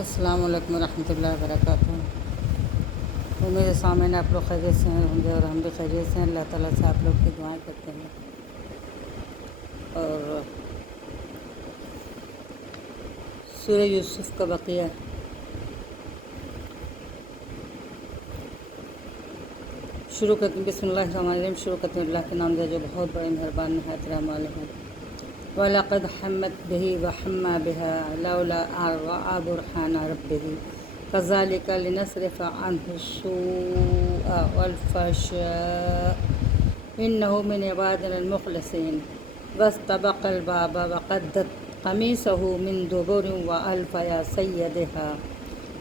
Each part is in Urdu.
السلام علیکم ورحمۃ اللہ وبرکاتہ۔ امید سامعین آپ لوگ خیریت سے ہوں گے اور ہم بھی خیریت سے ہیں۔ اللہ تعالیٰ سے آپ لوگ کی دعائیں کرتے ہیں اور سورہ یوسف کا بقیہ شروع کرتے ہیں۔ بسم اللہ الرحمن الرحیم شروع کرتے ہیں اللہ کے نام سے جو بہت بڑے مہربان نہایت رحم والے ہیں۔ وَلَقَدْ حَمَّتْ بِهِ وَحَمَّا بِهَا لَوْلَا أَن رَأَىٰ بُرْهَانَ رَبِّهِ كَذَٰلِكَ لِنَصْرِفَ عَنْهُ السُّوءَ وَالْفَحْشَاءَ إِنَّهُ مِنْ عِبَادِنَا الْمُخْلَصِينَ وَاسْتَبَقَ الْبَابَ وَقَدَّتْ قَمِيصَهُ مِنْ دُبُرٍ وَأَلْفَ يَا سَيِّدَهَا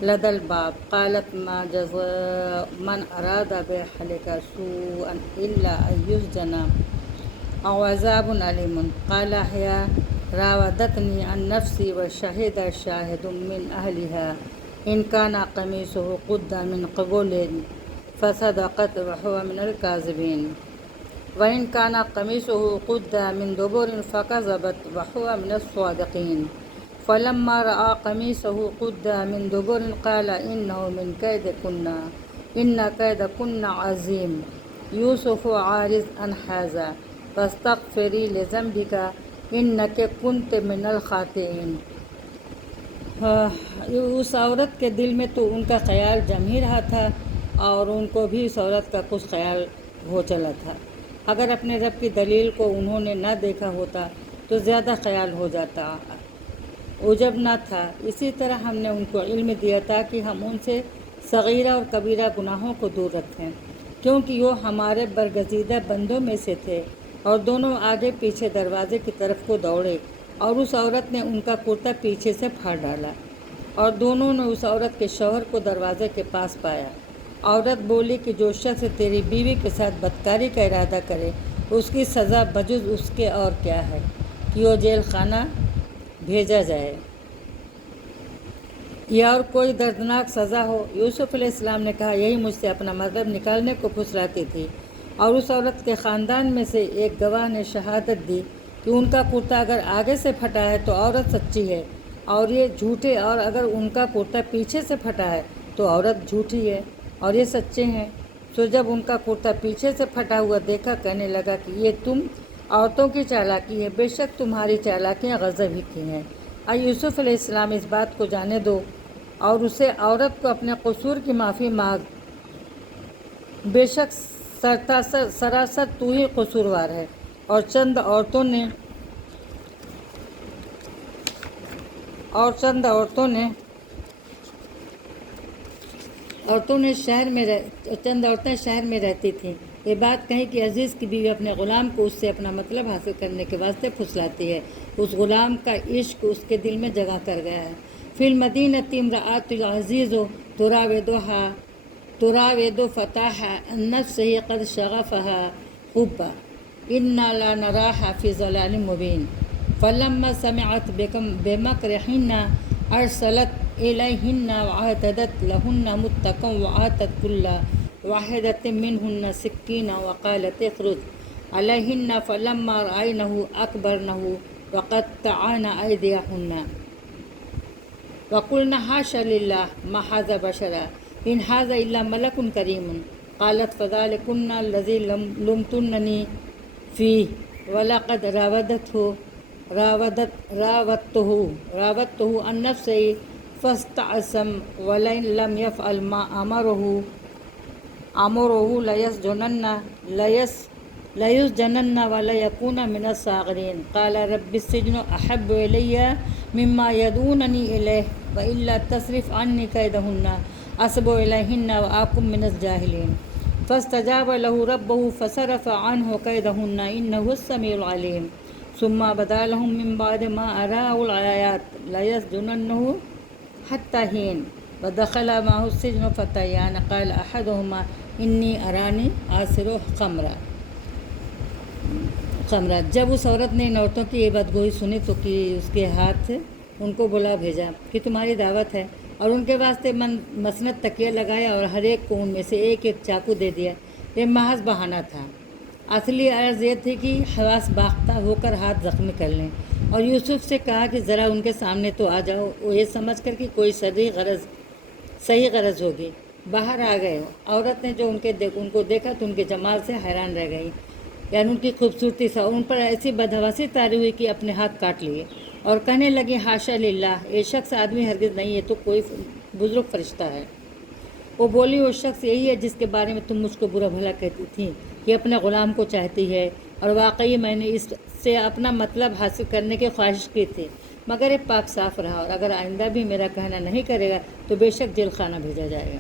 لدى الباب قالت ما جزاء من أراد بأهلك سوءا إلا أن يسجن أو عذاب أليم قال هي راودتني عن نفسي وشهد شاهد من أهلها إن كان قميصه قد من قبل فصدقت وهو من الكاذبين وإن كان قميصه قد من دبر فكذبت وهو من الصادقين فلما رأى قميصه قد من دبر قال إنه من كيدكن إن كيدكن عظيم يوسف عارض عن هذا فاستغفري لذنبك إنك كنت من الخاطئين۔ اس عورت کے دل میں تو ان کا خیال جم ہی رہا تھا اور ان کو بھی اس عورت کا کچھ خیال ہو چلا تھا۔ اگر اپنے رب کی دلیل کو انہوں نے نہ دیکھا ہوتا تو زیادہ خیال ہو جاتا، عجب نہ تھا۔ اسی طرح ہم نے ان کو علم دیا تاکہ ہم ان سے صغیرہ اور کبیرہ گناہوں کو دور رکھیں، کیونکہ وہ ہمارے برگزیدہ بندوں میں سے تھے۔ اور دونوں آگے پیچھے دروازے کی طرف کو دوڑے اور اس عورت نے ان کا کرتا پیچھے سے پھاڑ ڈالا اور دونوں نے اس عورت کے شوہر کو دروازے کے پاس پایا۔ عورت بولی کہ جو شخص تیری بیوی کے ساتھ بدکاری کا ارادہ کرے اس کی سزا بجز اس کے اور کیا ہے کہ وہ جیل خانہ بھیجا جائے یا اور کوئی دردناک سزا ہو۔ یوسف علیہ السلام نے کہا یہی مجھ سے اپنا مطلب نکالنے کو پھسلاتی تھی۔ اور اس عورت کے خاندان میں سے ایک گواہ نے شہادت دی کہ ان کا کرتا اگر آگے سے پھٹا ہے تو عورت سچی ہے اور یہ جھوٹے، اور اگر ان کا کرتا پیچھے سے پھٹا ہے تو عورت جھوٹی ہے اور یہ سچے ہیں۔ سو جب ان کا کرتا پیچھے سے پھٹا ہوا دیکھا کہنے لگا کہ یہ تم عورتوں کی چالاکی ہے، بے شک تمہاری چالاکیاں غضب ہی کی ہیں۔ اے یوسف علیہ السلام اس بات کو جانے دو اور اسے عورت کو اپنے قصور کی معافی مانگ، بے شک سراسر تو ہی قصوروار ہے۔ اور چند عورتوں نے شہر میں رہتی تھیں۔ یہ بات کہیں کہ عزیز کی بیوی اپنے غلام کو اس سے اپنا مطلب حاصل کرنے کے واسطے پھسلاتی ہے۔ اس غلام کا عشق اس کے دل میں جگہ کر گیا ہے۔ فی المدینۃ امرأۃ العزیز تراود فتاها عن نفسه قد شغفها حبا إنا لنراها في ضلال مبين فلما سمعت بمكرهن أرسلت إليهن وأعتدت لهن متكئا وآتت كل واحدة منهن سكينا وقالت اخرج عليهن فلما رأينه أكبرنه وقطعن أيديهن وقلنا حاشا لله ما هذا بشرا إن هذا إلا ملك كريم قالت فذلكن الذي لمتنني فيه ولقد راودته عن نفسه فاستعصم ولئن لم يفعل ما أمره ليسجنن وليكون من الصاغرين قال رب السجن أحب إلي مما يدعونني إليه وإلا تصرف عني كيدهن أصب إليهن وأكن من الجاهلين فاستجاب له ربه فصرف عنه كيدهن إنه السميع العليم ثم بدا لهم من بعد ما أراءوا الآيات ليسجننه حتى حين ودخل معه السجن فتيان قال أحدهما إني أراني آصر خمرا۔ جب اس عورت نے ان عورتوں کی یہ بدگوئی سنی تو کہ اس کے ہاتھ سے ان کو بلا بھیجا کہ تمہاری دعوت ہے، اور ان کے واسطے مسند تکیہ لگایا اور ہر ایک کو ان میں سے ایک ایک چاقو دے دیا۔ یہ محض بہانہ تھا، اصلی عرض یہ تھی کہ حواس باختہ ہو کر ہاتھ زخمی کر لیں۔ اور یوسف سے کہا کہ ذرا ان کے سامنے تو آ جاؤ، وہ یہ سمجھ کر کہ کوئی صحیح غرض ہوگی۔ باہر آ گئے۔ عورت نے جو ان کو دیکھا تو ان کے جمال سے حیران رہ گئی، یعنی ان کی خوبصورتی سے، اور ان پر ایسی بدحواسی طاری ہوئی کہ اپنے ہاتھ کاٹ لیے اور کہنے لگی حاشا للہ، یہ شخص آدمی ہرگز نہیں، یہ تو کوئی بزرگ فرشتہ ہے۔ وہ بولی وہ شخص یہی ہے جس کے بارے میں تم مجھ کو برا بھلا کہتی تھی کہ اپنے غلام کو چاہتی ہے، اور واقعی میں نے اس سے اپنا مطلب حاصل کرنے کی خواہش کی تھی، مگر یہ پاک صاف رہا، اور اگر آئندہ بھی میرا کہنا نہیں کرے گا تو بے شک جیل خانہ بھیجا جائے گا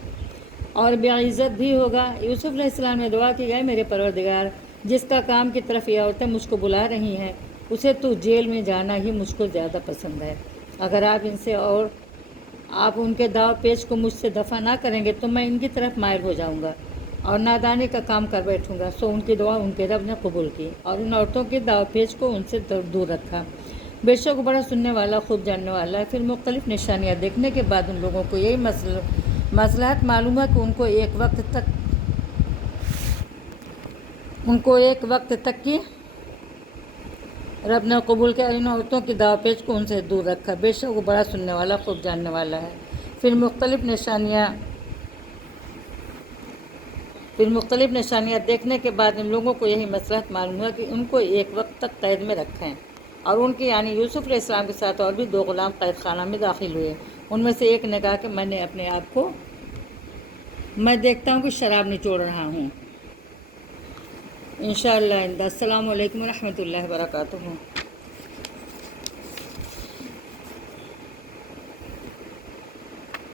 اور بے عزت بھی ہوگا۔ یوسف علیہ السلام نے دعا کی، گئے میرے پروردگار، جس کا کام کی طرف یہ عورتیں مجھ کو بلا رہی ہیں، اسے تو جیل میں جانا ہی مجھ کو زیادہ پسند ہے۔ اگر آپ ان سے اور آپ ان کے داو پیچ کو مجھ سے دفع نہ کریں گے تو میں ان کی طرف مائل ہو جاؤں گا اور نادانی کا کام کر بیٹھوں گا۔ سو ان کی دعا ان کے رب نے قبول کی اور ان عورتوں کے داو پیچ کو ان سے دور رکھا۔ بے شک وہ بڑا سننے والا، خوب جاننے والا ہے۔ پھر مختلف نشانیاں دیکھنے کے بعد ان لوگوں کو یہی مصلحت معلوم ہے کہ ان کو ایک وقت تک کی رب نے قبول کیا، ان عورتوں کی داو پیچ کو ان سے دور رکھا۔ بے شک وہ بڑا سننے والا، خوب جاننے والا ہے۔ پھر مختلف نشانیاں دیکھنے کے بعد ان لوگوں کو یہی مصلحت معلوم ہوا کہ ان کو ایک وقت تک قید میں رکھیں، اور ان کی یعنی یوسف علیہ السلام کے ساتھ اور بھی 2 غلام قید خانہ میں داخل ہوئے۔ ان میں سے ایک نے کہا کہ میں دیکھتا ہوں کہ شراب نچوڑ رہا ہوں۔ انشاءاللہ۔ السلام علیکم ورحمۃ اللہ وبرکاتہ۔